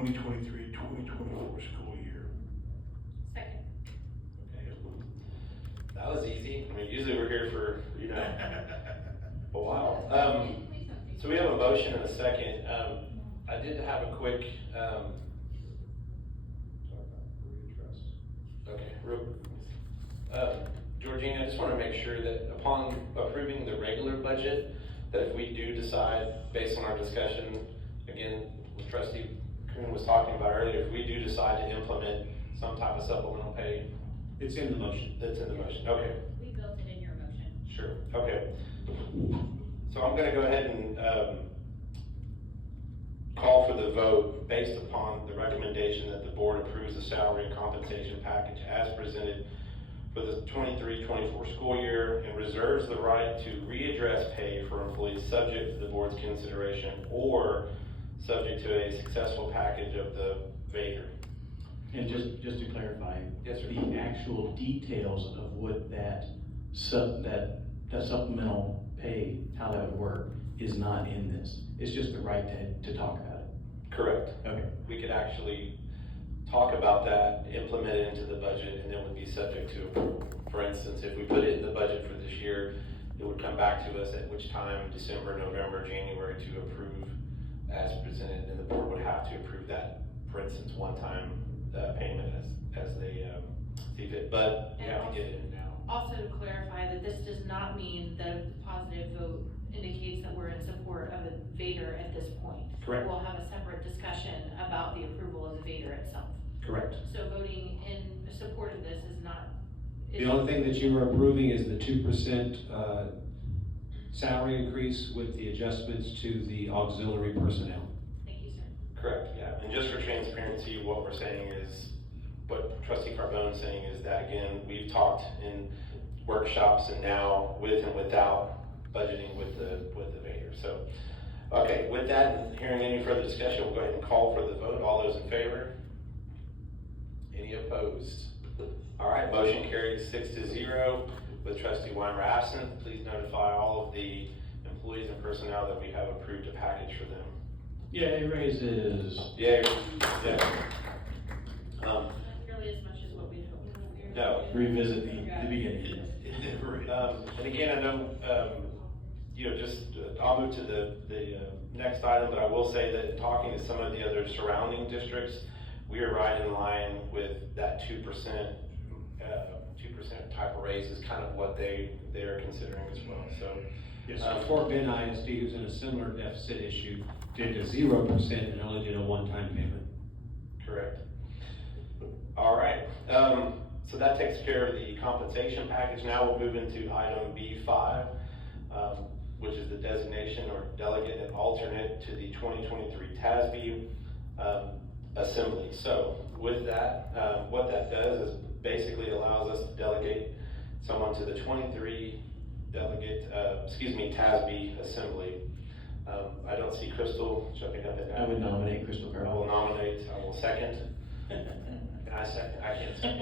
2023-2024 school year. Second. That was easy. I mean, usually we're here for, a while. So we have a motion and a second. I did have a quick, Georgina, I just want to make sure that upon approving the regular budget, that if we do decide, based on our discussion, again, what Trustee Kuhn was talking about earlier, if we do decide to implement some type of supplemental pay, It's in the motion. that's in the motion. Okay, We built it in your motion. sure, okay. So I'm gonna go ahead and, call for the vote based upon the recommendation that the board approves the salary and compensation package as presented for the 23-24 school year and reserves the right to readdress pay for employees subject to the board's consideration or subject to a successful package of the VADR. And just to clarify. Yes, sir. The actual details of what that supplemental pay, how that would work, is not in this. It's just the right to talk about it. Correct. Okay. We could actually talk about that, implement it into the budget, and then would be subject to approval. For instance, if we put it in the budget for this year, it would come back to us at which time, December, November, January, to approve as presented, and the board would have to approve that, for instance, one-time payment as they see fit, but we have to get it in now. Also to clarify that this does not mean that a positive vote indicates that we're in support of the VADR at this point. Correct. We'll have a separate discussion about the approval of the VADR itself. Correct. So voting in support of this is not. The only thing that you are approving is the 2% salary increase with the adjustments to the auxiliary personnel. Thank you, sir. Correct, yeah, and just for transparency, what we're saying is, what Trustee Carbone is saying is that, again, we've talked in workshops and now with and without budgeting with the VADR. So, okay, with that, and hearing any further discussion, we'll go ahead and call for the vote. All those in favor? Any opposed? All right, motion carries 6-0 with Trustee Weimer absent. Please notify all of the employees and personnel that we have approved a package for them. Yay, raises. Yeah, yeah. Not nearly as much as what we'd hoped. No. Revisit the beginning. And again, I know, I'll move to the next item, but I will say that talking to some of the other surrounding districts, we are right in line with that 2% type of raise is kind of what they're considering as well, so. Yes, Fort Bend ISD, who's in a similar deficit issue, did a 0% and only did a one-time payment. Correct. All right, so that takes care of the compensation package. Now we'll move into item B5, which is the designation or delegate and alternate to the 2023 TASB assembly. So with that, what that does is basically allows us to delegate someone to the 23 TASB assembly. I don't see Crystal jumping up and down. I would nominate Crystal I Carbone. will nominate, I will second. Can I second? I can't second.